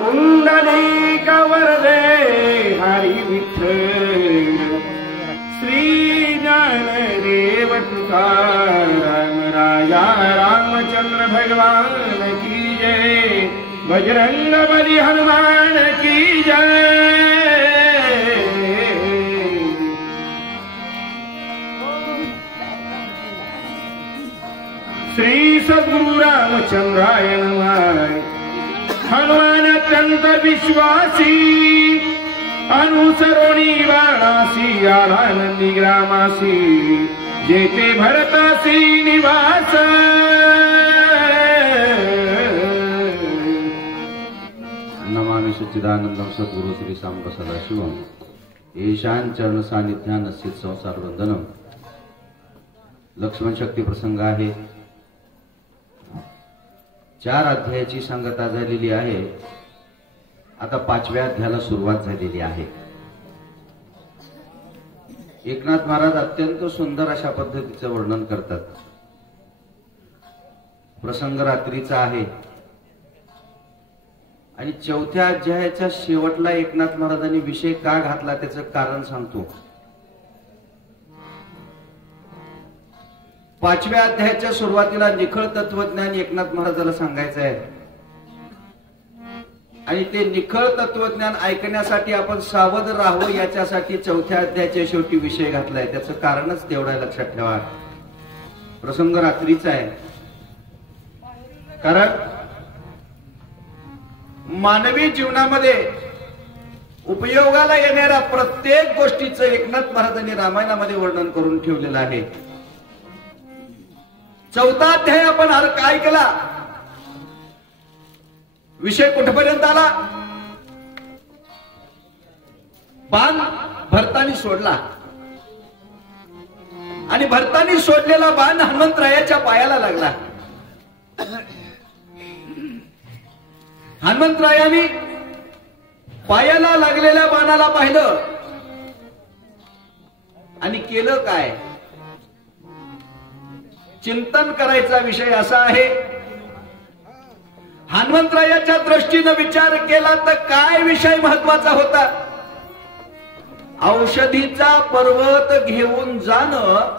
पुंडलिक वरदे हरी विठ्ठल श्री ज्ञानदेव तुकाराम राजा रामचंद्र भगवान की जय बजरंग बली हनुमान की जय। श्री सद्गुरु रामचंद्राय नमः। हनुमान अत्यंत विश्वासी अनुसरोणी वारासी आला नंदी ग्रामासी जेते भरतासी निवास। नमामि सच्चिदानंदं सद्गुरु श्री सांब सदाशिवम ईशान चरण सानिध्यान सिद्ध संसार वंदनम। लक्ष्मण शक्ती प्रसंग आहे। 4 अध्यायाची सांगता झालेली आहे। आता 5व्या अध्यायाला सुरुवात झालेली आहे। एकनाथ महाराज अत्यंत सुंदर अशा पद्धतीचं वर्णन करतात। प्रसंग रात्रीचा आहे आणि 4थ्या अध्यायाच्या शेवटला एकनाथ महाराजांनी विषय का घातला त्याचं कारण सांगतो। 5व्या अध्यायाच्या सुरुवातीला निखळ तत्वज्ञान एकनाथ महाराजाला सांगायचं आहे आणि ते निखळ तत्वज्ञान ऐकण्यासाठी आपण सावध राहावं याच्यासाठी 4थ्या अध्यायाच्या शेवटी विषय घातलाय। त्याचं कारणच तेवढं लक्षात ठेवा। प्रसंग रात्रीचा आहे कारण मानवी जीवनामध्ये उपयोगाला येणाऱ्या प्रत्येक गोष्टीचं एकनाथ महाराजांनी रामायणामध्ये वर्णन करून ठेवलेलं आहे। 4था अध्याय आपण काय केला, विषय कुठपर्यंत आला? बाण भरतानी सोडला आणि भरतानी सोडलेला बाण हनुमंतरायाच्या पायाला लागला। हनुमंतरायाने पायाला लागलेल्या बाणाला पाहिलं आणि केलं काय? चिंतन करायचा विषय असा आहे। हनुमंतरायाच्या दृष्टीने विचार केला तर काय विषय महत्वाचा होता? औषधीचा पर्वत घेऊन जाणं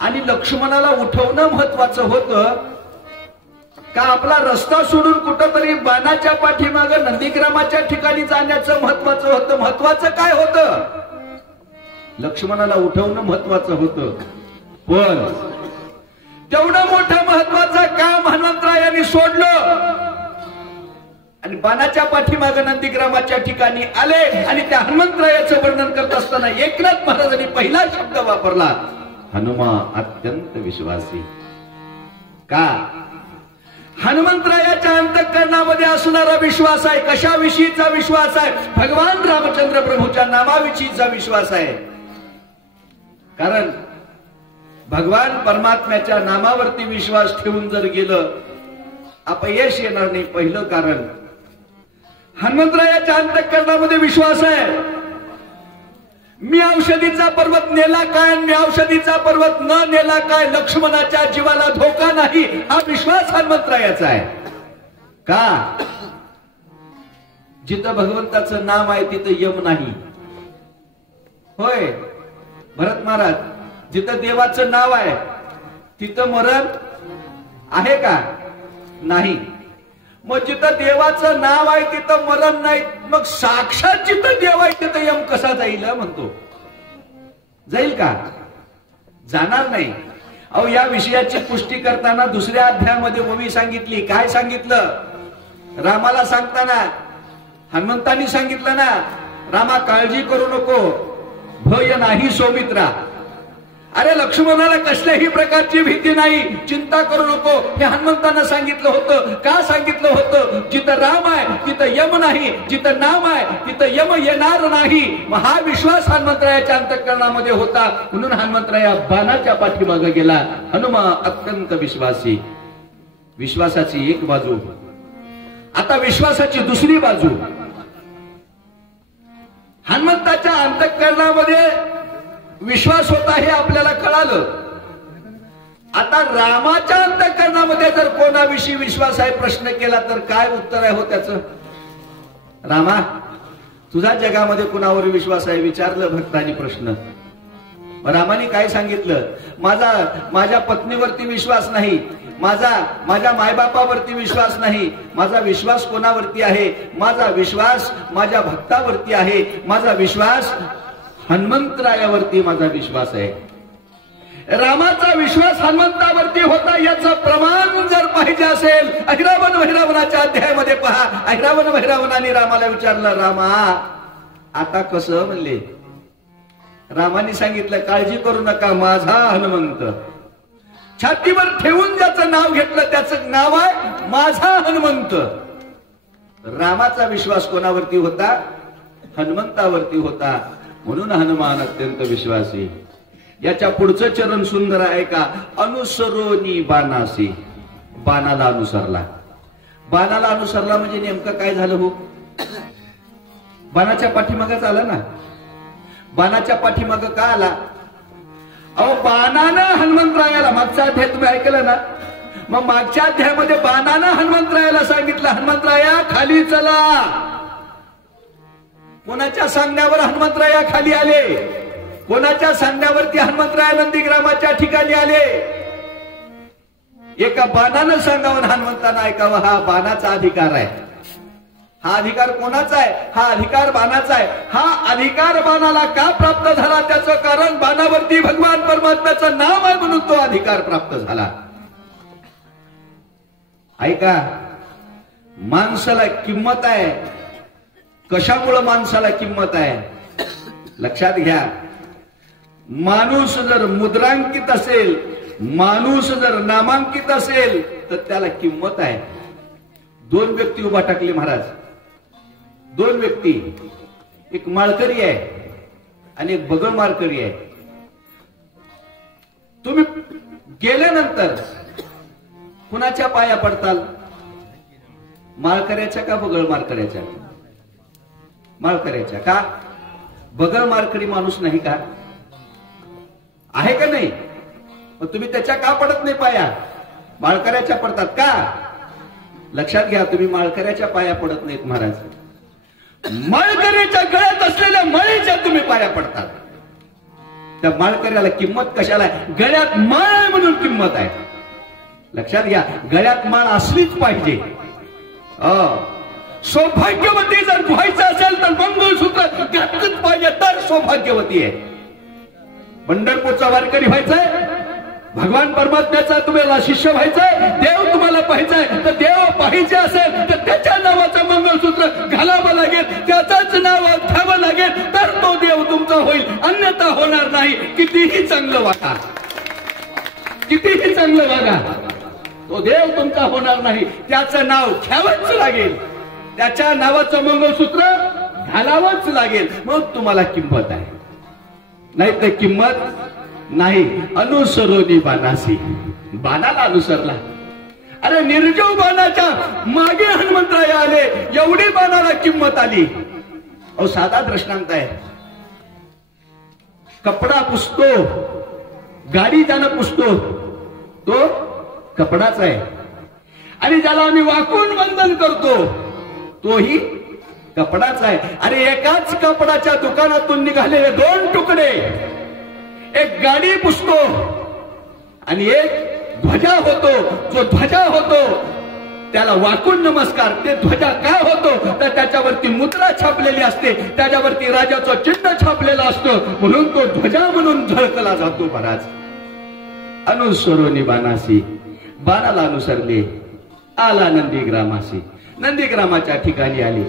आणि लक्ष्मणाला उठवणं महत्वाचं होतं का आपला रस्ता सोडून कुठंतरी बाणाच्या पाठीमागे नंदीग्रामाच्या ठिकाणी जाण्याचं महत्वाचं होतं? महत्वाचं काय होतं? लक्ष्मणाला उठवणं महत्वाचं होतं। पण तेवढं मोठं महत्वाचं काम हनुमंतरायांनी सोडलं आणि बाणाच्या पाठीमागे नंदीग्रामाच्या ठिकाणी आले आणि त्या हनुमंतरायाचं वर्णन करत असताना एकनाथ महाराजांनी पहिला शब्द वापरला, हनुमा अत्यंत विश्वासी। का? हनुमंतरायाच्या अंतःकरणामध्ये असणारा विश्वास आहे। कशाविषयीचा विश्वास आहे? भगवान रामचंद्र प्रभूच्या नामाविषयीचा विश्वास आहे। कारण भगवान परमात्म्याच्या नामावरती विश्वास ठेवून जर गेलं अपयश येणार नाही। पहिलं कारण हनुमंतरायाच्या अंतःकरणामध्ये विश्वास आहे। मी औषधीचा पर्वत नेला काय, मी औषधीचा पर्वत न नेला काय, लक्ष्मणाच्या जीवाला धोका नाही हा विश्वास हनुमंतरायाचा आहे। का? जिथं भगवंताचं नाम आहे तिथं यम नाही। होय भरत महाराज, जिथं देवाचं नाव आहे तिथं मरण आहे का? नाही। मग जिथं देवाचं नाव आहे तिथं मरण नाही, मग साक्षात जिथं देव आहे तिथं यम कसा जाईल म्हणतो? जाईल का? जाणार नाही। अहो या विषयाची पुष्टी करताना 2ऱ्या अध्यायामध्ये ओवी सांगितली। काय सांगितलं? रामाला सांगताना हनुमंतांनी सांगितलं ना, रामा काळजी करू नको, भय नाही सौमित्रा। अरे लक्ष्मणाला कसल्याही प्रकारची भीती नाही, चिंता करू नको हे हनुमंतांना सांगितलं होतं। का सांगितलं होतं? जिथं राम आहे तिथं यम नाही, जिथं नाम आहे तिथं यम येणार नाही। हा विश्वास हनुमंतरायाच्या अंतःकरणामध्ये होता, म्हणून हनुमंतराया बाणाच्या पाठीमागे गेला। हनुमा अत्यंत विश्वासी। विश्वासाची एक बाजू, आता विश्वासाची दुसरी बाजू। हनुमंताच्या अंतःकरणामध्ये विश्वास होता हे आपल्याला कळालं। आता रामाच्या अंतःकरणामध्ये जर कोणाविषयी विश्वास आहे प्रश्न केला तर काय उत्तर आहे हो त्याचं? रामा, तुझा जगामध्ये कुणावर विश्वास आहे विचारलं भक्तांनी प्रश्न. रामाने काय सांगितलं? माझ्या पत्नीवरती विश्वास नाही, माझ्या मायबापावरती विश्वास नाही. माझा विश्वास कोणावरती आहे? माझा विश्वास माझ्या भक्तावरती आहे. माझा विश्वास हनुमंतरायावरती माझा विश्वास आहे. रामाचा विश्वास हनुमंतावरती होता याचं प्रमाण जर पाहिजे असेल, अहिरावण वैरावणाच्या अध्यायामध्ये पहा. अहिरावण वैरावणाने रामाला विचारलं, रामा आता कसं? म्हणले. रामाने सांगितलं, काळजी करू नका, माझा हनुमंत. छातीवर ठेवून ज्याचं नाव घेतलं त्याचं नाव आहे माझा हनुमंत. रामाचा विश्वास कोणावरती होता? हनुमंतावरती होता. म्हणून हनुमान अत्यंत विश्वासी. याच्या पुढचं चरण सुंदर आहे का? अनुसरोनी बाणासी. बाणाला अनुसरला. बाणाला अनुसरला म्हणजे नेमकं काय झालं हो? बाणाच्या पाठीमागच आला ना. बाणाच्या पाठीमाग का आला? अहो, बाणानं हनुमंतरायाला, मागचा अध्याय तुम्ही ऐकलं ना, मग मागच्या अध्यायामध्ये बाणानं हनुमंतरायाला सांगितलं, हनुमंतराया खाली चला. कोणाच्या सांगण्यावर हनुमंतराया खाली आले? कोणाच्या सांगण्यावरती हनुमंतराय नंदीग्रामाच्या ठिकाणी आले? एका बाणानं सांगावं, हनुमंतानं ऐकावं. हा बाणाचा अधिकार आहे. हा अधिकार कोणाचा आहे? हा अधिकार बाणाचा आहे. हा अधिकार बाणाला का प्राप्त झाला? त्याचं कारण बाणावरती भगवान परमात्म्याचं नाव आहे म्हणून तो अधिकार प्राप्त झाला. ऐका, माणसाला किंमत आहे. कशामुळं माणसाला किंमत आहे? लक्षात घ्या. माणूस जर मुद्रांकित असेल, माणूस जर नामांकित असेल तर त्याला किंमत आहे. 2 व्यक्ती उभा टाकले महाराज. 2 व्यक्ती, एक माळकरी आहे आणि एक बगळ माळकरी आहे. तुम्ही गेल्यानंतर कुणाच्या पाया पडताल? माळकऱ्याच्या का बगळ माळकऱ्याच्या? माळकऱ्याच्या. का? बगळ माळकरी माणूस नाही का? आहे का नाही? मग तुम्ही त्याच्या का पडत नाही पाया? माळकऱ्याच्या पडतात का? लक्षात घ्या, तुम्ही माळकऱ्याच्या पाया पडत नाहीत महाराज. माळकऱ्याच्या गळ्यात असलेल्या मळीच्या तुम्ही पाया पडतात. त्या माळकऱ्याला किंमत कशाला आहे? गळ्यात माळ आहे म्हणून किंमत आहे. लक्षात घ्या, गळ्यात माळ असलीच पाहिजे. सौभाग्यवती जर व्हायचं असेल तर मंगळसूत्र घातलंच पाहिजे तर सौभाग्यवती आहे. पंढरपूरचा वारकरी व्हायचंय, भगवान परमात्म्याचा तुम्हाला शिष्य व्हायचंय, देव तुम्हाला पाहिजेय, तर देव पाहिजे असेल तर त्याच्या नावाचं मंगळसूत्र घालावं लागेल, त्याचंच नाव घ्यावं लागेल, तर तो देव तुमचा होईल, अन्यथा होणार नाही. कितीही चांगलं वागा, कितीही चांगलं वागा, तो देव तुमचा होणार नाही. त्याचं नाव घ्यावंच लागेल, त्याच्या नावाचं मंगळसूत्र घालावंच लागेल, मग तुम्हाला किंमत आहे. नाही तर किंमत नाही. अनुसरोनी बाणासी. बाणाला अनुसरला. अरे निर्जीव बाणाच्या मागे हनुमंतराय आले, एवढी बाणाला किंमत आली. अहो, साधा दृष्टांत आहे. कपडा पुसतो, गाडी ज्यानं पुसतो तो कपडाच आहे, आणि ज्याला आम्ही वाकून वंदन करतो तोही कपडाच आहे. अरे एकाच कपडाच्या दुकानातून निघालेले 2 तुकडे, एक गाडी पुसतो आणि एक ध्वजा होतो. जो ध्वजा होतो त्याला वाकून नमस्कार. ते ध्वजा काय होतो तर त्याच्यावरती मुद्रा छापलेली असते, त्याच्यावरती राजाचं चिन्ह छापलेलं असतं, म्हणून तो ध्वजा म्हणून झळकला जातो महाराज. अनुसरोनी बाणासी. बाणाला अनुसरले. आला नंदीग्रामासी. नंदीग्रामाच्या ठिकाणी आले,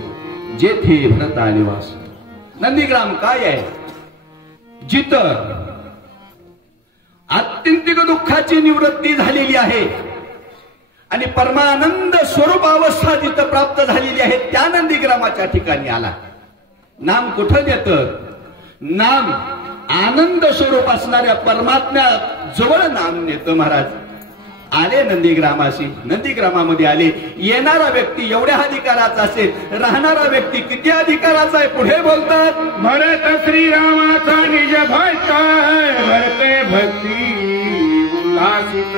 जेथे भरता निवास. नंदीग्राम काय आहे? जिथं आत्यंतिक दुःखाची निवृत्ती झालेली आहे आणि परमानंद स्वरूप अवस्था जिथं प्राप्त झालेली आहे, त्या नंदीग्रामाच्या ठिकाणी आला. नाम कुठं देतं? नाम आनंद स्वरूप असणाऱ्या परमात्म्या जवळ नाम नेतं महाराज. आले नंदीग्रामाशी. नंदीग्रामामध्ये आले. येणारा व्यक्ती एवढ्या अधिकाराचा असेल, राहणारा व्यक्ती किती अधिकाराचा आहे? पुढे बोलतात, भरत श्रीरामाचा निज भक्त, भरते भक्ती उल्हासित,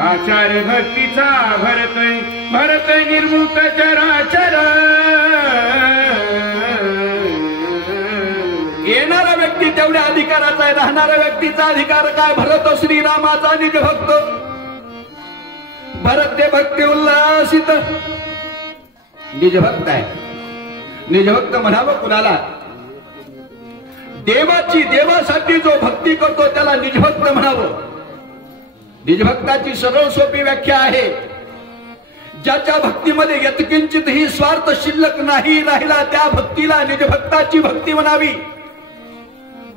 आचार्य भक्तीचा भरत, भरत निर्मुक्त चराचर, केवढ्या अधिकाराचा आहे? राहणाऱ्या व्यक्तीचा अधिकार काय? भरत श्रीरामाचा निज भक्त. भरत ते भक्ती उल्हासित निज भक्त आहे. निज भक्त म्हणावं कुणाला? देवाची, देवासाठी जो भक्ती करतो त्याला निजभक्त म्हणावं. निजभक्ताची सरळ सोपी व्याख्या आहे, ज्याच्या भक्तीमध्ये यत्किंचितही स्वार्थ शिल्लक नाही राहिला त्या भक्तीला निजभक्ताची भक्ती म्हणावी.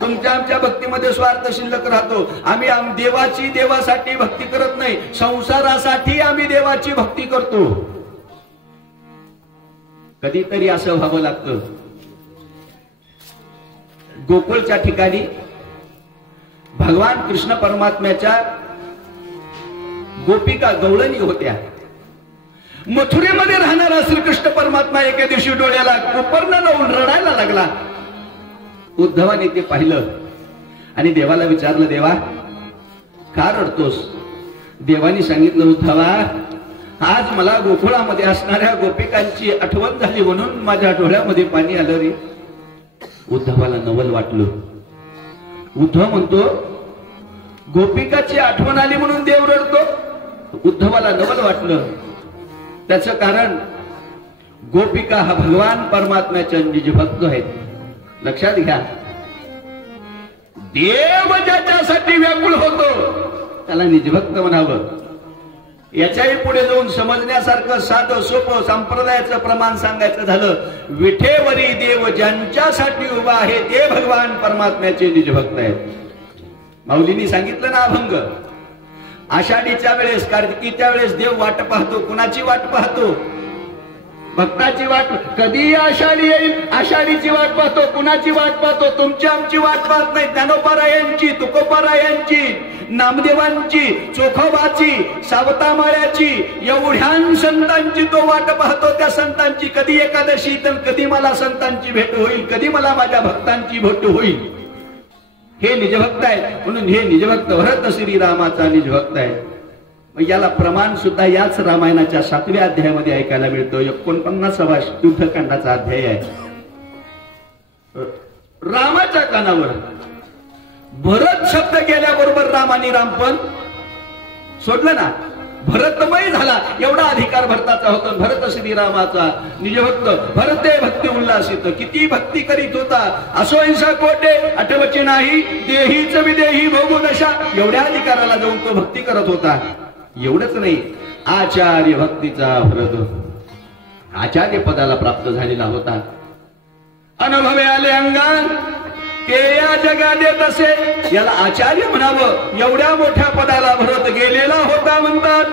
तुमच्या आमच्या भक्तीमध्ये स्वार्थ शिल्लक राहतो. आम्ही देवाची, देवासाठी भक्ती करत नाही, संसारासाठी आम्ही देवाची भक्ती करतो. कधीतरी असं व्हावं लागतं. गोकुळच्या ठिकाणी भगवान कृष्ण परमात्म्याच्या गोपिका गवळणी होत्या. मथुरेमध्ये राहणारा श्रीकृष्ण परमात्मा एके दिवशी डोळ्याला कोपर्ण लावून रडायला लागला. उद्धवाने ते पाहिलं आणि देवाला विचारलं, देवा का रडतोस? देवानी सांगितलं, उद्धवा आज मला गोकुळामध्ये असणाऱ्या गोपिकांची आठवण झाली म्हणून माझ्या डोळ्यामध्ये पाणी आलं रे. उद्धवाला नवल वाटलं. उद्धव म्हणतो, गोपिकाची आठवण आली म्हणून देव रडतो? उद्धवाला नवल वाटलं. त्याचं कारण गोपिका हा भगवान परमात्म्याच्या निज भक्त आहेत. लक्षात घ्या, देव ज्याच्यासाठी व्याकुळ होतो त्याला निजभक्त म्हणावं. याच्याही पुढे जाऊन समजण्यासारखं साधं सोपं संप्रदायाचं प्रमाण सांगायचं झालं, विठेवरी देव ज्यांच्यासाठी उभा आहे ते भगवान परमात्म्याचे निजभक्त आहेत. माऊलींनी सांगितलं ना अभंग, आषाढीच्या वेळेस, कार्तिकीच्या वेळेस देव वाट पाहतो. कुणाची वाट पाहतो? भक्ताची वाट. कधी आषाढी येईल आषाढीची वाट पाहतो. कुणाची वाट पाहतो? तुमची आमची वाट पाहत नाही. ज्ञानोबारायांची, तुकोबारायांची, नामदेवांची, चोखोबाची, सावतामाळ्याची, एवढ्या संतांची तो वाट पाहतो. त्या संतांची कधी एकादशी, तर कधी मला संतांची भेट होईल, कधी मला माझ्या भक्तांची भेट होईल. हे निजभक्त आहेत. म्हणून हे निजभक्त भरत श्रीरामाचा निजभक्त आहे. याला प्रमाण सुद्धा याच रामायणाच्या 7व्या अध्यायामध्ये ऐकायला मिळतं. 49वा युद्धकांडाचा अध्याय आहे. रामाच्या कानावर भरत शब्द गेल्याबरोबर राम आणि रामपण सोडलं ना. भरतमय झाला एवढा अधिकार भरताचा होता. भरत श्रीरामाचा निजभक्त. भरते भक्ती उल्हासित. किती भक्ती करीत होता. असोहिंसा कोटे आठवची नाही, देहीच विदेही भोगुदशा. एवढ्या अधिकाराला जाऊन तो भक्ती करत होता. एवढंच नाही, आचार्य भक्तीचा भरत आचार्य पदाला प्राप्त झालेला होता. अनुभवे आले अंगान ते या जगा देत असे, याला आचार्य म्हणावं. एवढ्या मोठ्या पदाला भरत गेलेला होता म्हणतात.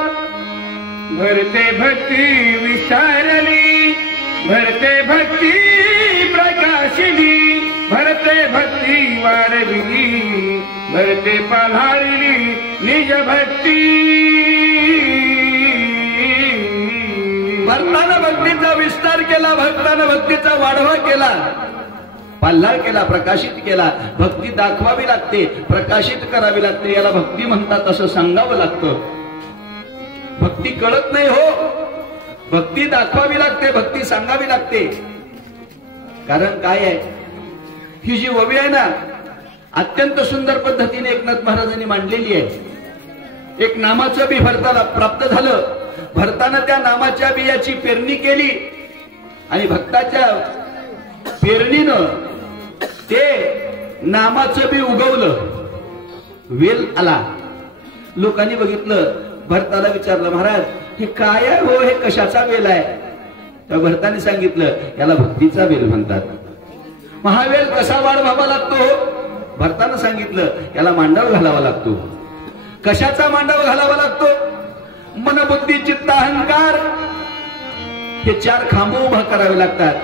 भरते भक्ती विस्तारली, भरते भक्ती प्रकाशिली, भरते भक्ती वाढविली, भरते पल्हाळली निज भक्ती. भक्तानं भक्तीचा विस्तार केला, भक्तानं भक्तीचा वाढवा केला, पल्हाळ केला, प्रकाशित केला. भक्ती दाखवावी लागते, प्रकाशित करावी लागते. याला भक्ती म्हणतात असं सांगावं लागतं. भक्ती कळत नाही हो. भक्ती दाखवावी लागते, भक्ती सांगावी लागते. कारण काय आहे, ही जी ओवी आहे ना, अत्यंत सुंदर पद्धतीने एकनाथ महाराजांनी मांडलेली आहे. एक नामाचं बी भरताला प्राप्त झालं. भरतानं त्या नामाच्या बियाची पेरणी केली आणि भक्ताच्या पेरणीनं ते नामाचं बी उगवलं. वेल आला. लोकांनी बघितलं. भरताला विचारलं, महाराज हे काय आहे हो, हे कशाचा वेल आहे? त्या भरताने सांगितलं, याला भक्तीचा वेल म्हणतात. महावेल कसा वाढवावा लागतो? भरतानं सांगितलं, याला मांडव घालावा लागतो. कशाचा मांडव घालावा लागतो? मन बुद्धी चित्त अहंकार हे 4 खांब उभा करावे लागतात.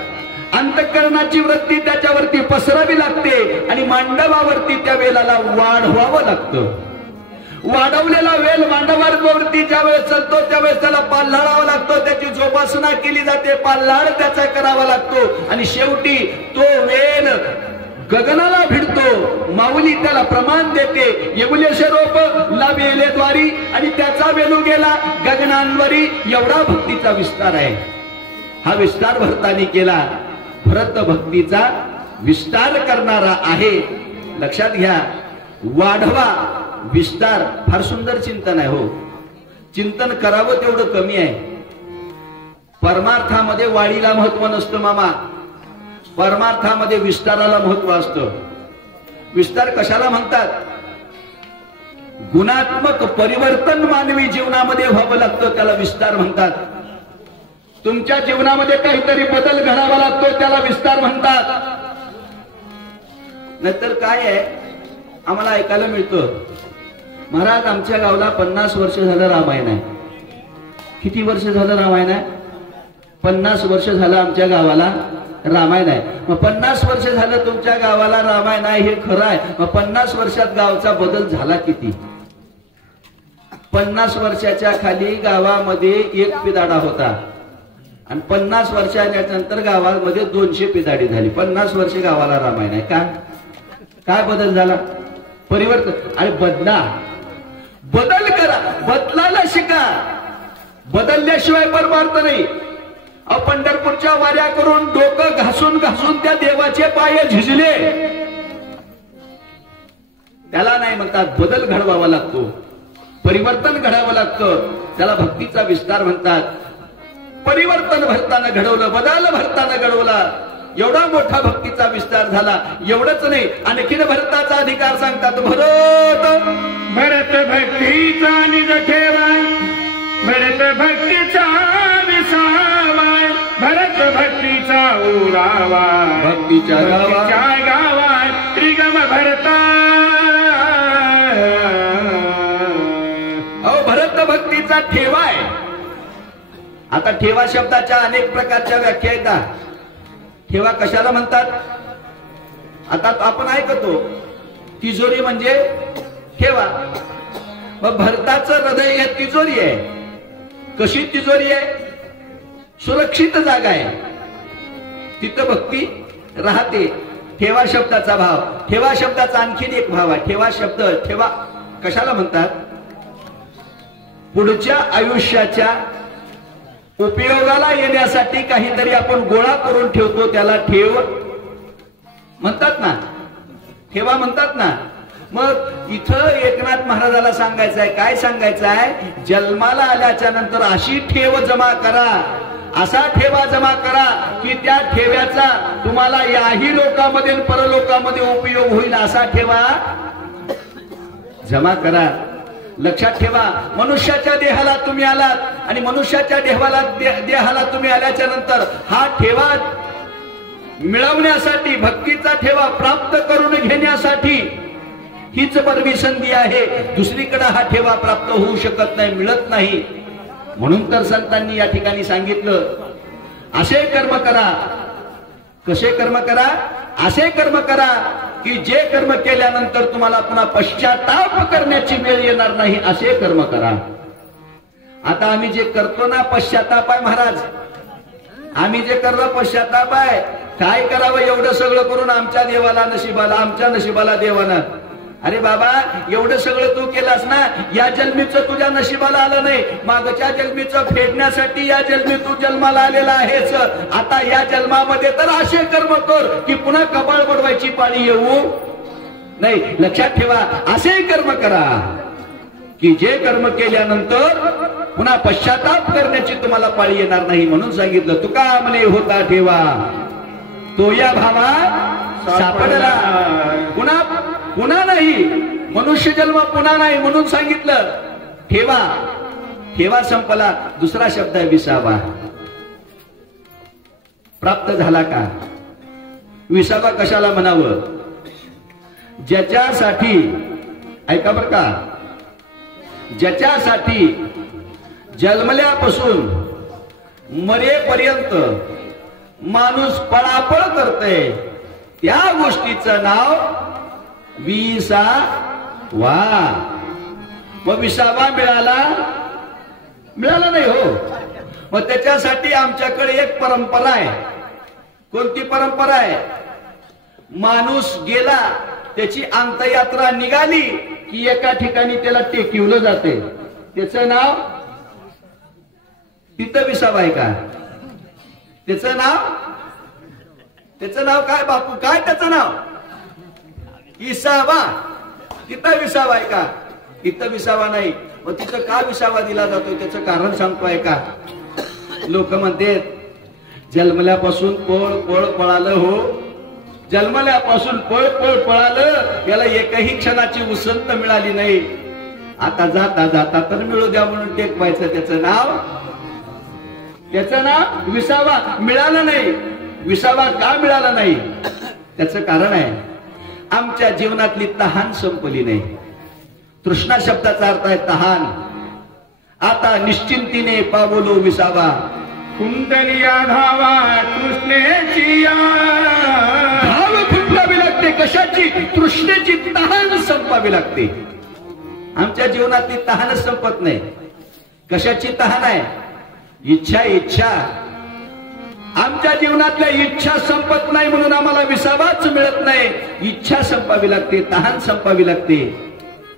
अंतःकरणाची वृत्ती त्याच्यावरती पसरावी लागते आणि मांडवावरती त्या वेलाला वाढवावं लागतं. वाढवलेला वेल मांडवावरती ज्यावेळेस चालतो त्यावेळेस त्याला पाल्हाळावा लागतो. त्याची जोपासना केली जाते, पाल्हाळ त्याचा करावा लागतो आणि शेवटी तो वेल गगनाला भिडतो. माऊली त्याला प्रमाण देते, येगुलेशे रोप लावेलेद्वारी, आणि त्याचा वेलू गेला गगनांवरी. एवढा भक्तीचा विस्तार आहे. हा विस्तार भरतानी केला. भरत भक्तीचा विस्तार करणारा आहे. लक्षात घ्या, वाढवा विस्तार फार सुंदर चिंतन आहे हो. चिंतन करावं तेवढं कमी आहे. परमार्थामध्ये वाढीला महत्व नसतं मामा, परमार्थामध्ये विस्ताराला महत्व असतं. विस्तार कशाला म्हणतात? गुणात्मक परिवर्तन मानवी जीवनामध्ये व्हावं लागतं, त्याला विस्तार म्हणतात. तुमच्या जीवनामध्ये काहीतरी बदल घडावा लागतो, त्याला विस्तार म्हणतात. नाहीतर काय आहे, आम्हाला ऐकायला मिळतं, महाराज आमच्या गावाला 50 वर्ष झालं रामायण आहे. किती वर्ष झालं रामायण आहे? 50 वर्ष झालं आमच्या गावाला रामायण आहे. मग 50 वर्ष झालं तुमच्या गावाला रामायण आहे हे खरं आहे. मग 50 वर्षात गावचा बदल झाला किती? 50 वर्षाच्या खाली गावामध्ये 1 पिदाडा होता आणि 50 वर्षाच्या नंतर गावामध्ये 200 पिदाडी झाली. 50 वर्ष गावाला रामायण आहे. काय बदल झाला? परिवर्तन. आणि बदल करा, बदलायला शिका. बदलल्याशिवाय परमार्थ नाही. पंढरपूरच्या वाऱ्या करून डोकं घासून घासून त्या देवाचे पाय झिजले, त्याला नाही म्हणतात. बदल घडवावा लागतो, परिवर्तन घडावं लागतं, त्याला भक्तीचा विस्तार म्हणतात. परिवर्तन भरताना घडवलं, बदल भरताना घडवला, एवढा मोठा भक्तीचा विस्तार झाला. एवढंच नाही, आणखीन भरताचा अधिकार सांगतात. भरत भक्तीचा निज ठेवा, भरत भक्तीचा विसावा, भरत भक्तीचा ओरावा, भक्तीच्या गावा त्रिगम भरता. भरत भक्तीचा ठेवा आहे. आता ठेवा शब्दाच्या अनेक प्रकारच्या व्याख्या येतात. ठेवा कशाला म्हणतात? आता आपण ऐकतो तिजोरी म्हणजे ठेवा. मग भरताचं हृदय हे तिजोरी आहे. कशी तिजोरी आहे? सुरक्षित जागा आहे, तिथं भक्ती राहते. ठेवा शब्दाचा भाव, ठेवा शब्दाचा आणखीन एक भाव आहे. ठेवा शब्द, ठेवा कशाला म्हणतात? पुढच्या आयुष्याच्या उपयोगाला येण्यासाठी काहीतरी आपण गोळा करून ठेवतो, त्याला ठेव म्हणतात ना, ठेवा म्हणतात ना. मग इथं एकनाथ महाराजाला सांगायचं आहे, काय सांगायचं आहे? जन्माला आल्याच्या नंतर अशी ठेव जमा करा, असा ठेवा जमा करा की त्या ठेव्याचा तुम्हाला याही लोकांमध्ये परलोकामध्ये उपयोग होईल. असा ठेवा जमा करा. लक्षात ठेवा, मनुष्याच्या देहाला तुम्ही आलात आणि मनुष्याच्या देहाला तुम्ही आल्याच्या नंतर हा ठेवा मिळवण्यासाठी, भक्तीचा ठेवा प्राप्त करून घेण्यासाठी हीच परमी संधी आहे. दुसरीकडे हा ठेवा प्राप्त होऊ शकत नाही, मिळत नाही. म्हणून तर संतांनी या ठिकाणी सांगितलं, असे कर्म करा. कसे कर्म करा? असे कर्म करा की जे कर्म केल्यानंतर तुम्हाला पुन्हा पश्चाताप करण्याची वेळ येणार नाही, असे कर्म करा. आता आम्ही जे करतो ना, पश्चाताप आहे महाराज. आम्ही जे करतो पश्चाताप आहे. काय करावं एवढं सगळं करून आमच्या देवाला नशिबाला, आमच्या नशिबाला देवानं? अरे बाबा, एवढं सगळं तू केलास ना, या जन्मीचं तुझ्या नशिबाला आलं नाही, मागच्या जन्मीचं फेडण्यासाठी या जन्मी तू जन्माला आलेला आहेस. आता या जन्मामध्ये तर असे कर्म कर की पुन्हा कपाळ पडवायची पाळी येऊ नाही. लक्षात ठेवा, असे कर्म करा की जे कर्म केल्यानंतर पुन्हा पश्चाताप करण्याची तुम्हाला पाळी येणार नाही. म्हणून सांगितलं, तुका म्हणे होता ठेवा तो या भावा सापडला. पुन्हा नाही, मनुष्य जन्म पुन्हा नाही. म्हणून सांगितलं ठेवा. ठेवा संपला. दुसरा शब्द आहे विसावा. प्राप्त झाला का? विसावा कशाला म्हणावं? ज्याच्यासाठी, ऐका बर का, ज्याच्यासाठी जन्मल्यापासून मरेपर्यंत माणूस पळापळ करते, त्या गोष्टीचं नाव विसावा. मग विसावा मिळाला नाही हो. मग त्याच्यासाठी आमच्याकडे एक परंपरा आहे. कोणती परंपरा आहे? माणूस गेला, त्याची अंत्ययात्रा निघाली की एका ठिकाणी त्याला टेकवलं जाते. त्याचं नाव, तिथं विसावा आहे का? त्याचं नाव काय बापू? काय त्याचं नाव? विसावा. तिथं विसावा आहे का? तिथं विसावा नाही. मग तिथं का विसावा दिला जातो त्याचं कारण सांगतोय का? लोक म्हणतात जन्मल्यापासून पळ पळ पळालं हो, जन्मल्यापासून पळ पळ पळालं, याला एकही क्षणाची उसंत मिळाली नाही. आता जाता जाता तर मिळू द्या म्हणून टेकवायचं. त्याचं नाव विसावा. मिळालं नाही. विसावा का मिळाला नाही? त्याचं कारण आहे आमच्या जीवनातली तहान संपली नाही. तृष्णा शब्दाचा अर्थ आहे तहान. आता निश्चिंतीने पावलो विसावा. कुंडलिया धावा तृष्णेची धाव फुटवावी लागते. कशाची? तृष्णेची तहान संपावी लागते. आमच्या जीवनातली तहानच संपत नाही. कशाची तहान आहे? इच्छा. इच्छा. आमच्या जीवनातल्या इच्छा संपत नाही म्हणून आम्हाला विसावाच मिळत नाही. इच्छा संपावी लागते, तहान संपावी लागते.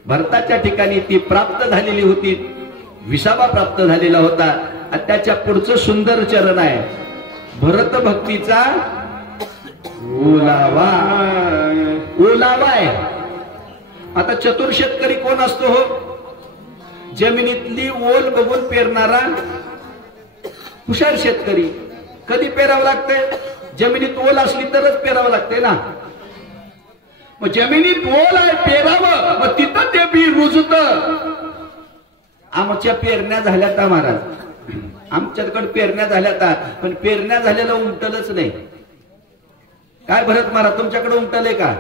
भरताच्या ठिकाणी ती प्राप्त झालेली होती, विसावा प्राप्त झालेला होता. त्याच्या पुढचं सुंदर चरण आहे भरत भक्तीचा ओलावा. ओलावा आहे. आता चतुर शेतकरी कोण असतो हो? जमिनीतली ओल बघून पेरणारा हुशार शेतकरी. कधी पेरावं लागते? जमिनीत ओल असली तरच पेरावं लागते ना. मग जमिनीत ओल आहे, पेरावं, मग तिथं ते बी रुजत. आमच्या पेरण्या झाल्यात महाराज, आमच्याकडे पेरण्या झाल्यात, पण पेरण्या झालेलं उमटलच नाही. काय भरत महाराज तुमच्याकडे उमटलंय का?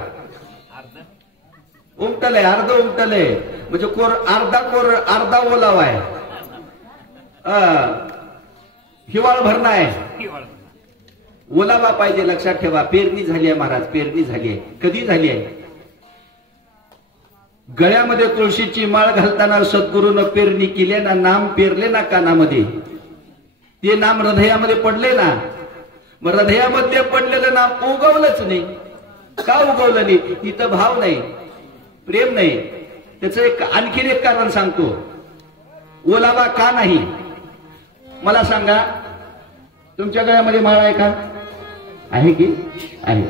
उमटलंय, अर्ध उमटलंय. म्हणजे अर्धा ओलावा आहे. हिवाळ भरणा आहे. ओलावा पाहिजे. लक्षात ठेवा. पेरणी झाली आहे महाराज, पेरणी झाली आहे. कधी झाली आहे? गळ्यामध्ये तुळशीची माळ घालताना सद्गुरूनं पेरणी केली ना, नाम पेरले ना कानामध्ये, ते नाम हृदयामध्ये पडले ना. मग हृदयामध्ये पडलेलं नाम उगवलंच नाही. का उगवलं नाही? इथं भाव नाही, प्रेम नाही. त्याचं आणखीन एक कारण सांगतो. ओलावा का नाही मला सांगा. तुमच्या गळ्यामध्ये माळ आहे का? आहे की आहे?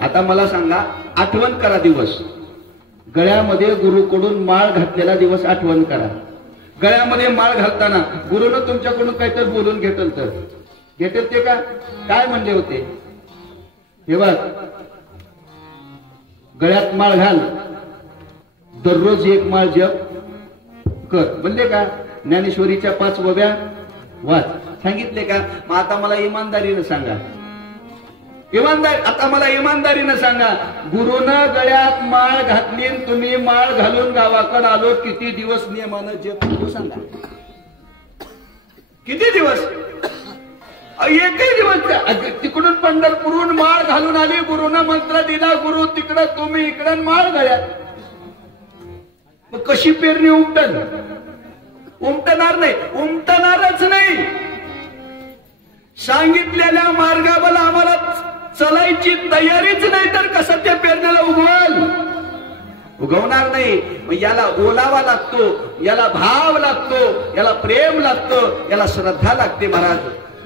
आता मला सांगा, आठवण करा दिवस. गळ्यामध्ये गुरुकडून माळ घातलेला दिवस आठवण करा. गळ्यामध्ये माळ घालताना गुरुनं तुमच्याकडून काहीतरी बोलून घेतल तर घेतल ते का? काय म्हणले होते? हे बघ, गळ्यात माळ घाल, दररोज एक माळ जप कर. म्हणले का? ज्ञानेश्वरीच्या 5 वव्या वाच. सांगितले का? मग आता मला इमानदारीनं सांगा. आता मला इमानदारीनं सांगा, गुरुनं गळ्यात माळ घातली, तुम्ही माळ घालून गावाकडे आलो, किती दिवस नियमानं जप करू सांगा? किती दिवस? एकही दिवस. तिकडून पंढरपूरून माळ घालून आली, गुरुनं मंत्र दिला, गुरु तिकडं, तुम्ही इकडं, माळ गळ्यात. मग कशी पेरणी उमटल? उमटणार नाही, उमटणारच नाही. सांगितलेल्या मार्गावर आम्हाला चलायची तयारीच नाही तर कसं त्या पेरण्याला उगवल? उगवणार नाही. मग याला ओलावा लागतो, याला भाव लागतो, याला प्रेम लागतं, याला श्रद्धा लागते. महाराज,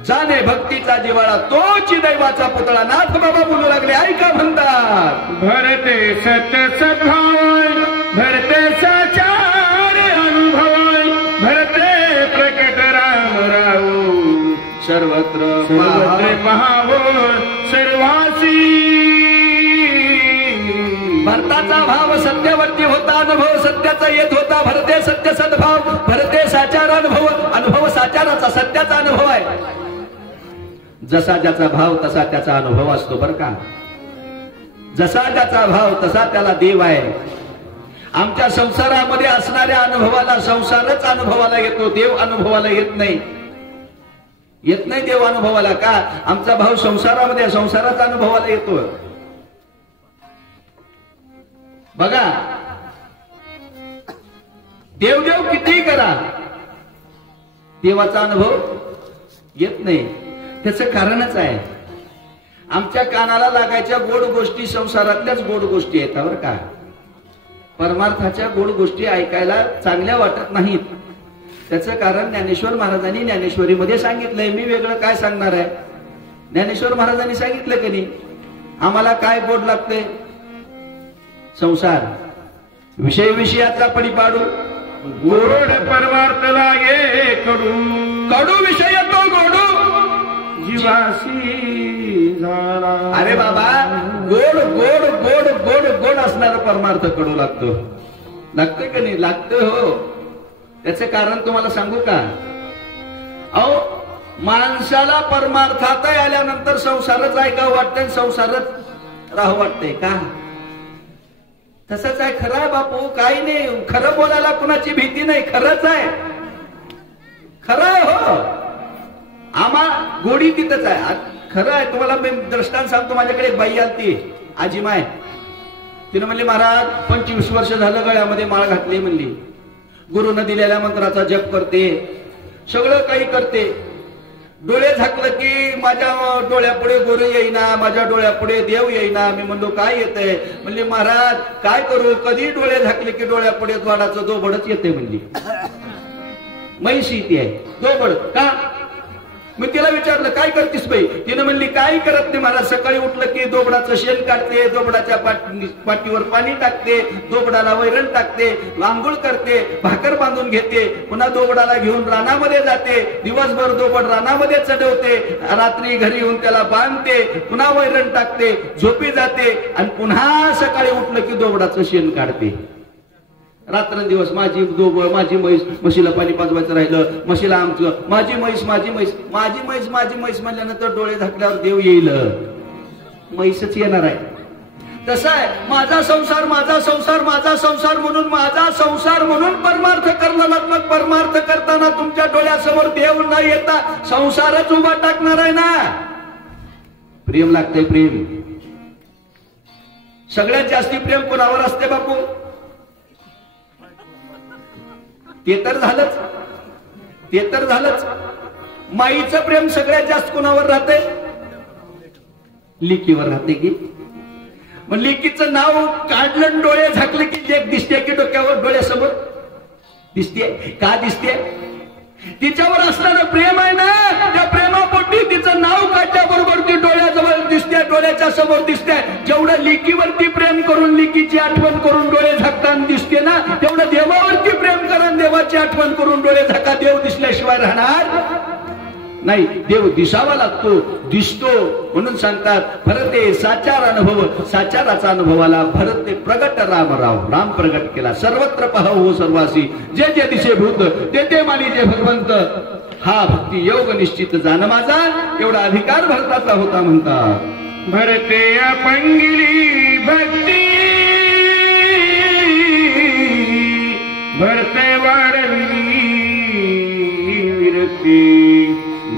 जाणे भक्तीचा जिव्हाळा तोची दैवाचा पुतळा. नाथ बाबा बोलू लागले, ऐका म्हणतात, भरते सत्य सद्भाव, भरते साचार अनुभव, भरते प्रकट राम राव, सर्वत्र पहावो सर्वासी. भरताचा भाव सत्यावरती होता, अनुभव सत्याचा येत होता. भरते सत्य सद्भाव, भरते साचार अनुभव, अनुभव साचाराचा, सत्याचा अनुभव आहे. जसा ज्याचा भाव तसा त्याचा अनुभव असतो बरं का. जसा ज्याचा भाव तसा त्याला देव आहे. आमच्या संसारामध्ये असणाऱ्या अनुभवाला संसारच अनुभवाला येतो, देव अनुभवाला येत नाही. येत नाही देव अनुभवाला. का? आमचा भाव संसारामध्ये, संसाराचा अनुभवाला येतो. बघा, देवदेव कितीही करा, देवाचा अनुभव येत नाही. त्याचं कारणच आहे, आमच्या कानाला लागायच्या गोड गोष्टी संसारातल्याच गोड गोष्टी आहेत बरं का. परमार्थाच्या गोड गोष्टी ऐकायला चांगल्या वाटत नाहीत. त्याचं कारण ज्ञानेश्वर महाराजांनी ज्ञानेश्वरीमध्ये सांगितलंय. मी वेगळं काय सांगणार आहे? ज्ञानेश्वर महाराजांनी सांगितलं की नाही आम्हाला काय गोड लागतंय? संसार विषय विषयाचा पडी पाडू गोड परमार्थ लागे कडू कडू विषय तो गोडू जीवासी झाला. अरे बाबा गोड गोड गोड गोड गोड असणारा परमार्थ कडू लागतोय का नाही? लागतोय हो. त्याचं कारण तुम्हाला सांगू का? अहो माणसाला परमार्थात आल्यानंतर संसारच ऐकावं वाटतंय, संसारच राहू वाटतंय का? तसंच आहे. खरं आहे बापू, काही नाही. खरं बोलायला कुणाची भीती नाही. खरंच आहे, खरं आहे हो. आम्हा गोडी तिथंच आहे. खरं आहे. तुम्हाला मी दृष्टांत सांगतो. माझ्याकडे एक बाई आलती, आजीमाय. तिने म्हणली महाराज 25 वर्ष झालं गळ्यामध्ये माळ घातली म्हणली. गुरुनं दिलेल्या मंत्राचा जप करते, सगळं काही करते. डोळे झाकलं की माझ्या डोळ्यापुढे गुरु येईना, माझ्या डोळ्यापुढे देव येईना. मी म्हणलो काय येतंय? म्हणले महाराज काय करू, कधी डोळे झाकले की डोळ्यापुढे द्वाडाचं दोबडच येते म्हणली. म्हैशी ती आहे दोबड का? मी तिला विचारलं काय करतीस बाई? तिने म्हणली काय करत नाही महाराज, सकाळी उठलं की दोबडाचं शेण काढते, दोबडाच्या पाठीवर पाणी टाकते, दोबडाला वैरण टाकते, आंघोळ करते, भाकर बांधून घेते, पुन्हा दोबडाला घेऊन रानामध्ये जाते, दिवसभर दोबड रानामध्ये चढवते, रात्री घरी येऊन त्याला बांधते, पुन्हा वैरण टाकते, झोपी जाते आणि पुन्हा सकाळी उठलं की दोबडाचं शेण काढते. रात्रंदिवस माझी माझी म्हैस, म्हशीला पाणी पाजवायचं राहिलं, म्हशीला आमचं, माझी म्हैस माझी म्हैस माझी म्हैस माझी म्हैस म्हणल्यानंतर डोळे झाकल्यावर देव येईल, म्हैसच येणार आहे. तसं आहे माझा संसार माझा संसार माझा संसार म्हणून, माझा संसार म्हणून परमार्थ करणार. मग परमार्थ करताना तुमच्या डोळ्यासमोर देव न येता संसारच उभा टाकणार आहे ना. प्रेम लागतंय, प्रेम. सगळ्यात जास्ती प्रेम कोणावर असते बापू? ते तर झालंच. माईचं प्रेम सगळ्यात जास्त कोणावर राहते? लिकीवर राहते की. मग लिकीचं नाव काढलं, डोळे झाकले की एक दिसते की डोक्यावर, डोळ्यासमोर दिसते का? दिसते तिच्यावर असणारं प्रेम आहे ना. त्या प्रेमापोटी तिचं नाव काढल्याबरोबर ती डोळ्याजवळ दिसते, डोळ्याच्या समोर दिसते. जेवढं लिकीवरती प्रेम करून, लिकीची आठवण करून डोळे झाकताना दिसते ना, तेवढं देवावरती प्रेम करा, देवाची आठवण करून डोळे झाका. देव दिसल्याशिवाय राहणार नाही. देव दिसावा लागतो, दिसतो. म्हणून सांगतात भरते साचार अनुभव, साचाराचा अनुभवाला भरते प्रगट रामराव. राम प्रगट केला. सर्वत्र पहाव सर्वासी, जे जे दिसे भूत ते ते मानी जे भगवंत. हा भक्ती योग निश्चित जाण माझा, एवढा अधिकार भरताचा होता म्हणतात. भरते अपंगिली भक्ती भरते वाढविली विरक्ती,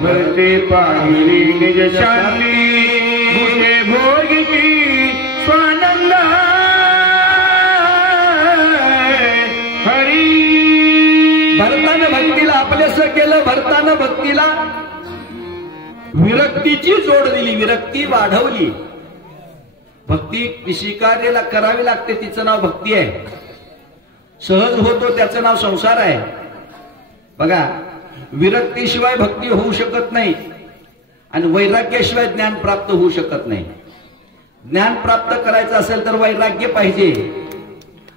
भरते पाहिली निज शांती, भूते भोगिती स्वानंद हरी. भरतानं भक्तीला आपलेसं केलं, भरतानं भक्तीला विरक्तीची जोड दिली, विरक्ती वाढवली. भक्ती स्वीकार्याला करावी लागते, तिचं नाव भक्ती आहे. सहज होतो त्याचं नाव संसार आहे. बघा विरक्तीशिवाय भक्ती होऊ शकत नाही आणि वैराग्याशिवाय ज्ञान प्राप्त होऊ शकत नाही. ज्ञान प्राप्त करायचं असेल तर वैराग्य पाहिजे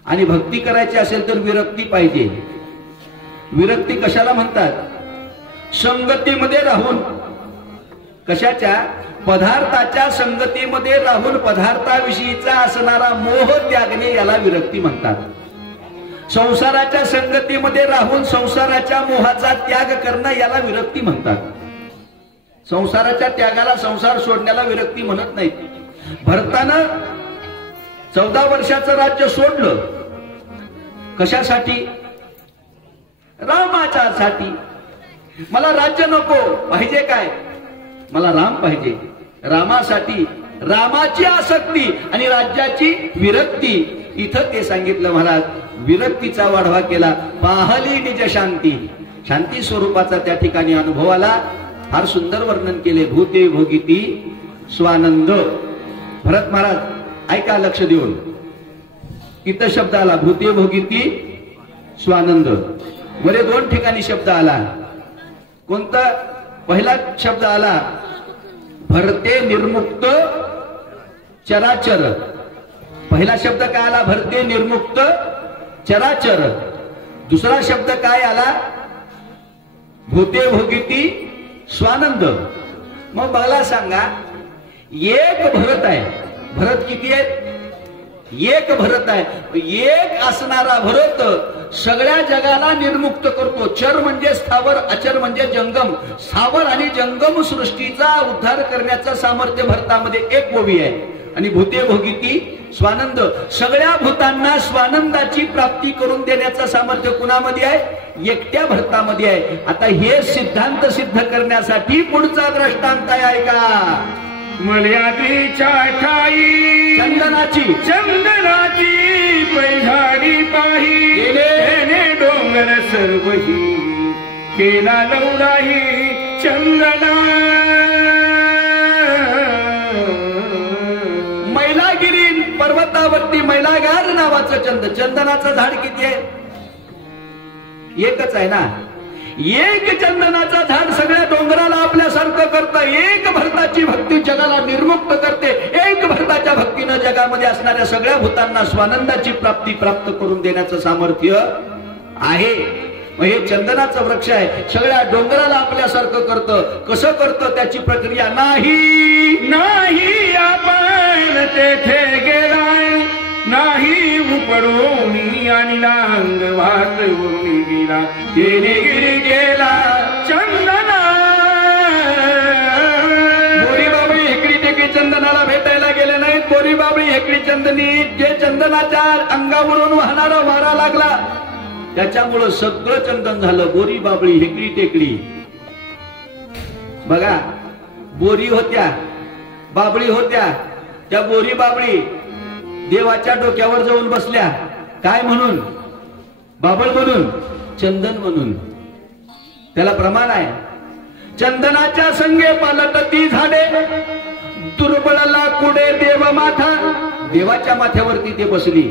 आणि भक्ती करायची असेल तर विरक्ती पाहिजे. विरक्ती कशाला म्हणतात? संगतीमध्ये राहून, कशाच्या? पदार्थाच्या संगतीमध्ये राहून पदार्थाविषयीचा असणारा मोह त्यागणे याला विरक्ती म्हणतात. संसाराच्या संगतीमध्ये राहून संसाराच्या मोहाचा त्याग करणं याला विरक्ती म्हणतात. संसाराच्या त्यागाला, संसार सोडण्याला विरक्ती म्हणत नाहीत. भरतानं 14 वर्षाचं राज्य सोडलं. कशासाठी? रामाच्यासाठी. मला राज्य नको, पाहिजे काय? मला राम पाहिजे. रामासाठी रामाची आसक्ती आणि राज्याची विरक्ती. इथं ते सांगितलं महाराज, विरक्तीचा वाढवा केला. पाहली निज शांती, शांती स्वरूपाचा त्या ठिकाणी अनुभवाला फार सुंदर वर्णन केले. भूते भोगिती स्वानंद. भरत महाराज ऐका लक्ष देऊन, इथं शब्द आला भूते भोगिती स्वानंद. वरे 2 ठिकाणी शब्द आला. कोणता? पहिला शब्द आला भरते निर्मुक्त चराचर. पहिला शब्द काय आला? भरते निर्मुक्त चराचर. दुसरा शब्द काय आला? भूते भोगिती स्वानंद. मग मला सांगा, एक भरत आहे. भरत किती आहेत? एक भरत आहे. एक असणारा भरत सगळ्या जगाला निर्मुक्त करतो. चर म्हणजे स्थावर, अचर म्हणजे जंगम. स्थावर आणि जंगम सृष्टीचा उद्धार करण्याचं सामर्थ्य भरतामध्ये एक ओवी आहे. आणि भूते भोगिती स्वानंद, सगळ्या भूतांना स्वानंदाची प्राप्ती करून देण्याचं सामर्थ्य कुणामध्ये आहे? एकट्या भरतामध्ये आहे. आता हे सिद्धांत सिद्ध करण्यासाठी पुढचा दृष्टांत आहे का? मर्यादेच्या ठाई चंदनाची पैझाडी पाही गेले डोंगर सर्वही केला लवडाही चंदना. मैलागिरी पर्वतावरती मैलागार नावाचं चंदनाचं झाड किती आहे? एकच आहे ना. एक चंदनाचं झाड सगळ्या डोंगराला आपल्यासारखं करतं. एक भरताची भक्ती जगाला निर्मुक्त करते. एक भरताच्या भक्तीनं जगामध्ये असणाऱ्या सगळ्या भूतांना स्वानंदाची प्राप्ती प्राप्त करून देण्याचं सामर्थ्य आहे. मग हे चंदनाचं वृक्ष आहे, सगळ्या डोंगराला आपल्यासारखं करतं. कसं करतं त्याची प्रक्रिया नाही. नाही आपण तेथे गेलाय, नाही उपडोनी आणि लांग वाटवरून गेला. गिरी गेला चंदना. बोरी बाबळी हेकडी टेकडी चंदनाला भेटायला गेले नाहीत. बोरी बाबळी हेकडी चंदनी जे चंदनाच्या अंगावरून वाहणारा वारा लागला त्याच्यामुळं सगळं चंदन झालं. बोरी बाबळी हेकडी टेकडी. बघा, बोरी होत्या, बाबळी होत्या. त्या बोरी बाबळी देवाच्या डोक्यावर जाऊन बसल्या. काय म्हणून? बाबळ म्हणून, चंदन म्हणून. त्याला प्रमाण आहे. चंदनाच्या संगे पालटती झाडे, दुर्बळ लाकुडे देव माथा. देवाच्या माथ्यावरती ते बसली.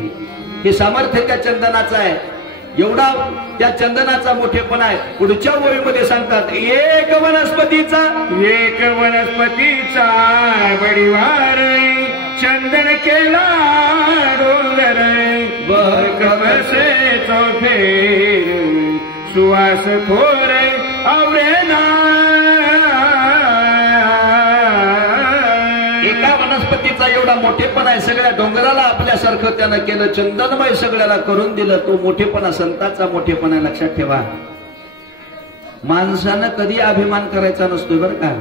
हे सामर्थ्य त्या चंदनाचं आहे. एवढा त्या चंदनाचा मोठेपणा आहे. पुढच्या ओळीमध्ये सांगतात, एक वनस्पतीचा बडीवार चंदन केला डोंगर बसे चौफेर सुवास थोर आवडेना. एका वनस्पतीचा एवढा मोठेपणा आहे. सगळ्या डोंगराला आपल्यासारखं त्यानं केलं. चंदनमय सगळ्याला करून दिलं. तो मोठेपणा संतांचा मोठेपणा लक्षात ठेवा. माणसानं कधी अभिमान करायचा नसतो बरं का.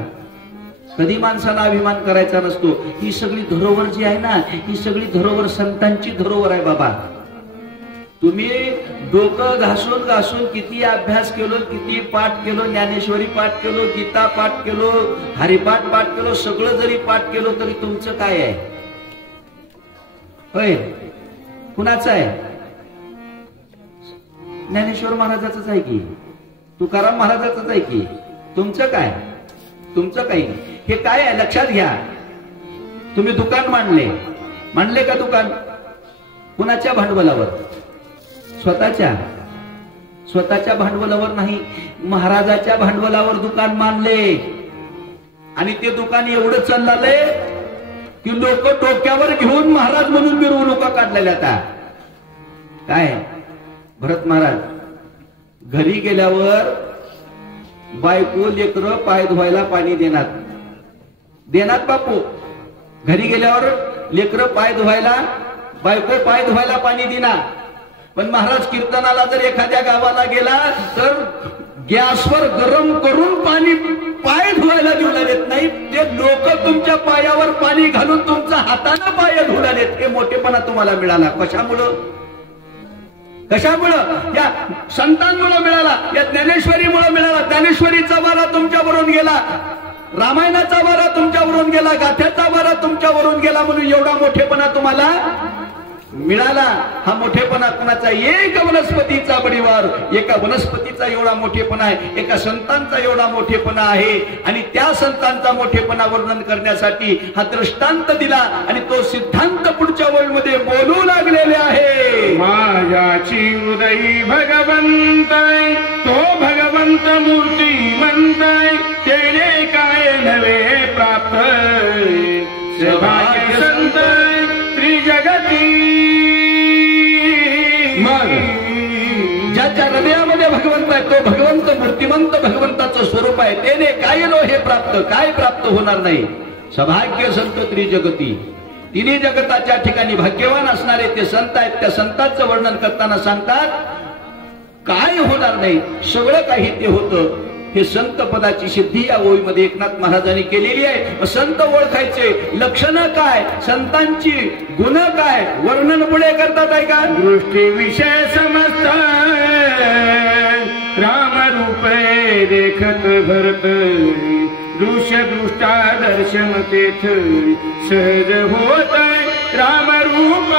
कधी माणसाला अभिमान करायचा नसतो. ही सगळी धरोवर जी आहे ना, ही सगळी धरोवर संतांची धरोवर आहे बाबा. तुम्ही डोकं घासून घासून किती अभ्यास केलो, किती पाठ केलो, ज्ञानेश्वरी पाठ केलो, गीता पाठ केलो, हरिपाठ पाठ केलो, सगळं जरी पाठ केलो तरी तुमचं काय आहे? होय, कुणाचं आहे? ज्ञानेश्वर महाराजाचंच आहे की, तुकाराम महाराजाचंच आहे की. तुमचं काय? तुमचं काही. हे काय आहे लक्षात घ्या. तुम्ही दुकान मांडले का? दुकान कुणाच्या भांडवलावर? स्वतःच्या भांडवलावर नाही, महाराजाच्या भांडवलावर दुकान मानले. आणि ते दुकान एवढं चाललंय की लोक डोक्यावर घेऊन महाराज म्हणून मिरवणुका काढलेल्या. आता काय भरत महाराज घरी गेल्यावर बायको लेकरं पाय धुवायला पाणी देणार बापू. घरी गेल्यावर लेकरं पाय धुवायला, बायको पाय धुवायला पाणी देणार. पण महाराज कीर्तनाला जर एखाद्या गावाला गेला तर गॅसवर गरम करून पाणी पाय धुवायला देऊ लागलेत नाही. ते लोक तुमच्या पायावर पाणी घालून तुमच्या हाताने पाय धुवलेत. हे मोठेपणा तुम्हाला मिळाला. कशामुळं? या संतांमुळे मिळाला, या ज्ञानेश्वरीमुळे मिळाला. ज्ञानेश्वरीचा वारा तुमच्यावरून गेला, रामायणाचा वारा तुमच्यावरून गेला, गाथ्याचा वारा तुमच्यावरून गेला. म्हणून एवढा मोठेपणा तुम्हाला मिळाला. हा मोठेपणा कुणाचा? एक वनस्पतीचा बडीवार. एका वनस्पतीचा एवढा मोठेपणा आहे, एका संतांचा एवढा मोठेपणा आहे. आणि त्या संतांचा मोठेपणा वर्णन करण्यासाठी हा दृष्टांत दिला. आणि तो सिद्धांत पुढच्या ओळीमध्ये बोलू लागलेले आहे. माझ्याची उदयी भगवंत, तो भगवंत मूर्तिमंत, तेने काय नवे प्राप्त. सभाग्य संत त्रिजगती भगवंत आहे, तो भगवंत मूर्तिमंत भगवंताचं स्वरूप आहे. तेने काय नो हे प्राप्त, काय प्राप्त होणार नाही. सौभाग्य संत त्रिजगती, तिन्ही जगताच्या ठिकाणी भाग्यवान असणारे ते संत आहेत. त्या संतांचं वर्णन करताना सांगतात काय होणार नाही, सगळं काही ते होतं. हे संत पदाची सिद्धी या ओळीमध्ये एकनाथ महाराजांनी केलेली आहे. संत ओळखायचे लक्षणं काय, संतांची गुण काय, वर्णन पुढे करतात आहे का. दृष्टी विषय समस्त राम रूपे देखत भरत, दृश्य दृष्टा दर्शन तेथ सहज होत राम रूप.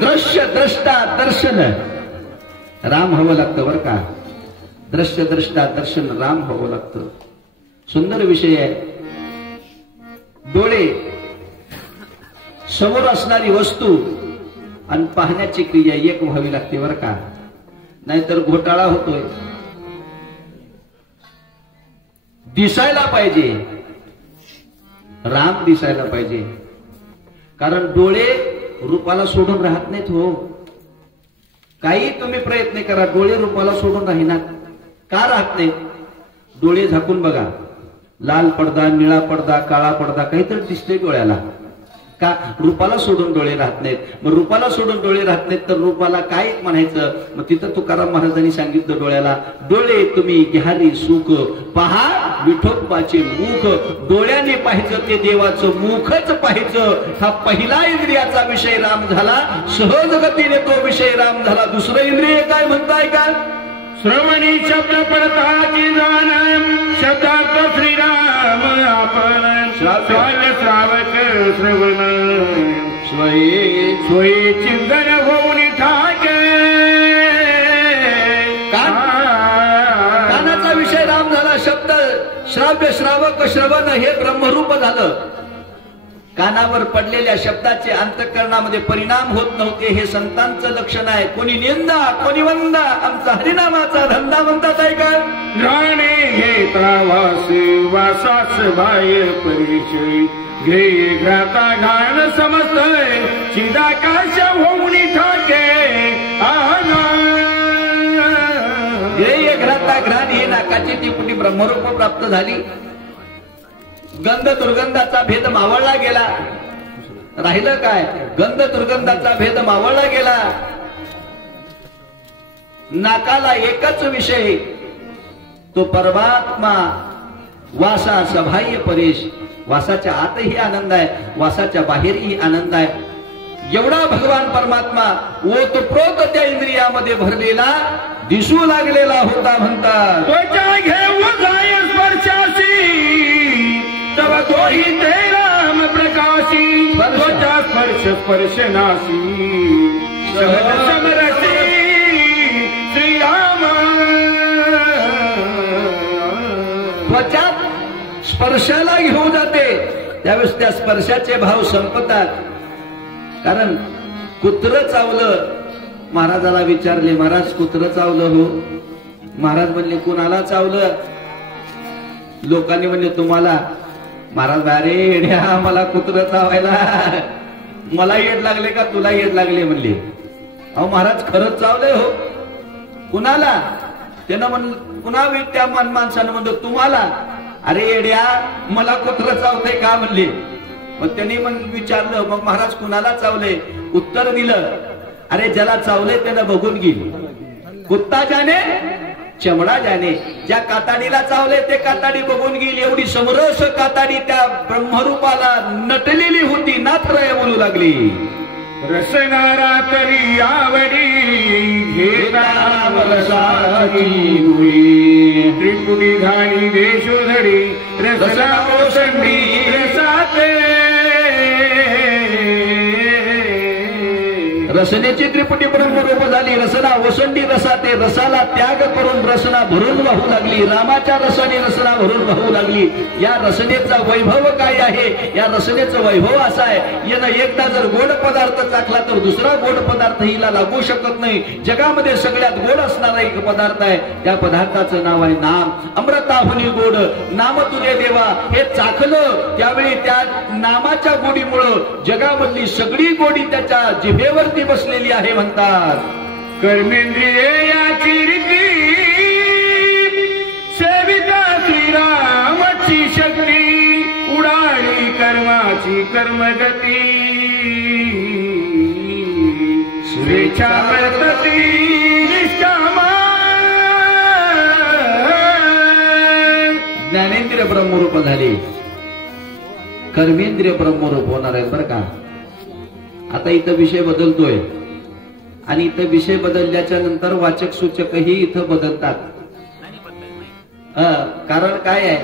दृश्य द्रष्टा दर्शन राम हवं लागतं बरं का. दृश्य द्रष्टा दर्शन राम हवं लागतं. सुंदर विषय आहे. डोळे, समोर असणारी वस्तू आणि पाहण्याची क्रिया एक व्हावी लागते बरं का, नाहीतर घोटाळा होतोय. दिसायला पाहिजे, राम दिसायला पाहिजे. कारण डोळे रूपाला सोडून राहत नाहीत हो. काही तुम्ही प्रयत्न करा, डोळे रूपाला सोडून राहीनात. का राहत नाही? डोळे झाकून बघा, लाल पडदा, निळा पडदा, काळा पडदा काहीतरी दिसतंय डोळ्याला. का? रूपाला सोडून डोळे राहत नाहीत. मग रूपाला सोडून डोळे राहत नाहीत तर रूपाला काय म्हणायचं? मग तिथं तुकाराम महाराजांनी सांगितलं डोळ्याला, डोळे तुम्ही घ्यारी सुख, पहा विठोबाचे मुख. डोळ्याने पाहायचं ते देवाचं मुखच पाहायचं. हा पहिला इंद्रियाचा विषय राम झाला. सहज गतीने तो विषय राम झाला. दुसरं इंद्रिय काय म्हणताय का? श्रवणी शब्द पडता की जाण, शब्दार्थ श्रीराम आपण. श्रावक श्रवण स्वये चिंतन होऊन ठाके. कानाचा विषय राम झाला. शब्द श्राव्य श्रावक श्रवण हे ब्रह्मरूप झालं. कानावर पडलेल्या शब्दाचे अंतःकरणामध्ये परिणाम होत नव्हते. हे संतांचं लक्षण आहे. कोणी निंदा, कोणी वंदा, आमचा हरिनामाचा धंदा म्हणतात आहे का. गाणे घेता वास वासास बाय परिचय, घे घाता घाण समजतय चिदाकाश होऊन ठाके. घराता घ्राण ही नाकाची टिपुटी ब्रह्मरूप प्राप्त झाली. गंध दुर्गंधाचा भेद मावळला गेला. राहिलं काय? गंध दुर्गंधाचा भेद मावळला गेला. नाकाला एकच विषय, तो परमात्मा. वासा सबाह्य परेश, वासाच्या आतही आनंद आहे, वासाच्या बाहेरही आनंद आहे. एवढा भगवान परमात्मा ओतप्रोत त्या इंद्रियामध्ये भरलेला दिसू लागलेला होता. म्हणतात त्वचा घेऊ जाय स्पर्शासी, तव तोही ते राम प्रकाशी. त्वचा स्पर्श स्पर्शनासी, सहज समरसी श्रीराम. त्वचा स्पर्शाला घेऊन जाते, त्यावेळेस त्या स्पर्शाचे भाव संपतात. कारण कुत्र चावलं, महाराजाला विचारले, महाराज कुत्र चावलं हो? महाराज म्हणले कुणाला चावलं? लोकांनी म्हणले तुम्हाला. महाराज अरे येड्या, मला कुत्र चावायला, मला येड लागले का तुला येड लागले म्हणले. अहो महाराज खरंच चावलंय हो. कुणाला? त्यानं म्हणलं पुन्हा त्या माणसानं म्हणलं तुम्हाला. अरे येड्या, मला कुत्र चावतंय का म्हणले. मग त्यांनी विचारलं मग महाराज कुणाला चावले? उत्तर दिलं, अरे ज्याला चावले त्यानं बघून गेली. कुत्ता जाने चमडा जाने. ज्या काताडीला चावले ते काताडी बघून गेली. एवढी समरस काताडी त्या ब्रह्मरूपाला नटलेली होती. नाथराय बोलू लागली, रसनारा तरी आवडी घेता रसाची मुळी. त्रिपुटी घाणी देशोधडी रसना ओसंडी रसाते. रसनेची त्रिपुटी ब्रह्मरूप झाली. रसना ओसंडी रसाते. रसाला त्याग करून रसना भरून वाहू लागली. रामाच्या रसाने रसना भरून वाहू लागली. या रसनेचा वैभव काय आहे? या रसनेचं वैभव असा आहे, यानं एकदा जर गोड पदार्थ चाखला तर दुसरा गोड पदार्थ हिला लागू शकत नाही. जगामध्ये सगळ्यात गोड असणारा एक पदार्थ आहे, त्या पदार्थाचं नाव आहे नाम. अमृताहुनी गोड नाम तुझे देवा. हे चाखलं त्यावेळी त्या नामाच्या गोडीमुळं जगामधली सगळी गोडी त्याच्या जिभेवरती बसलेली आहे म्हणतात. कर्मेंद्रिये याची रीती सेविता श्रीरामाची शक्ती उडाली कर्माची कर्मगती स्वेच्छा वर्तती निष्कामा ज्ञानेंद्रिय ब्रह्मरूप झाले, कर्मेंद्रिय ब्रह्मरूप होणार आहे बरं का. आता इथं विषय बदलतोय आणि इथं विषय बदलल्याच्या नंतर वाचक सूचकही इथं बदलतात. कारण काय आहे,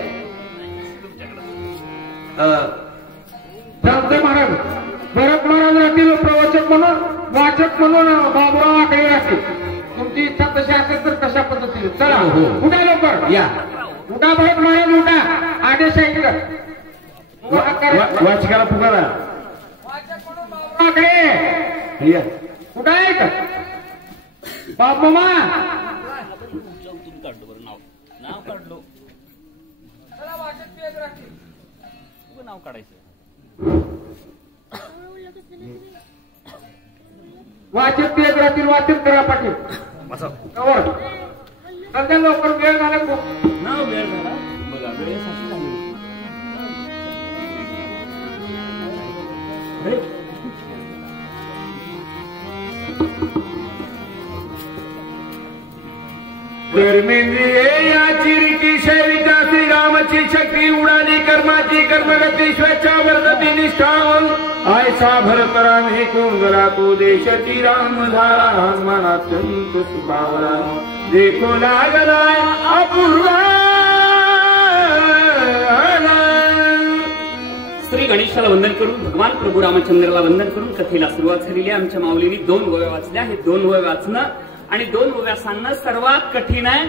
चालते महाराज. भरत महाराज राहतील प्रवचक म्हणून, वाचक म्हणून बाबुराव आकडे राहतील. तुमची इच्छा तशी असेल तर तशा पद्धतीने चला. हो. उठा लवकर, या उठा भरत महाराज उठा. आदेश आहे इकडं. वाचकाला पुकारा. वाचक म्हणून बाबुराव आकडे या. उठा एक बाप मामा. नाव काढायचं. वाचक ते राहतील, वाचन करा पाटील. कवर सध्या लवकर वेळ झाला खूप. नाव वेळ झाला बघा, वेळेसाठी झाली. कर्मेंद्रिये याची रीती सेविता श्रीरामाची शक्ती उडाली कर्माची कर्मगती स्वेच्छा वर्तती निष्ठावून आयसा भरतराम कोंगरा तो देशाची राम झाला मनात्यंत सुखावला देखो लागलाय अपूर्वा. श्री गणेशाला वंदन करून, भगवान प्रभू रामचंद्राला वंदन करून कथेला सुरुवात झालेली आहे. आमच्या माऊलींनी 2 ओव्या वाचल्या. हे 2 ओव्या वाचणं आणि 2 ओव्या सांगणं सर्वात कठीण आहे.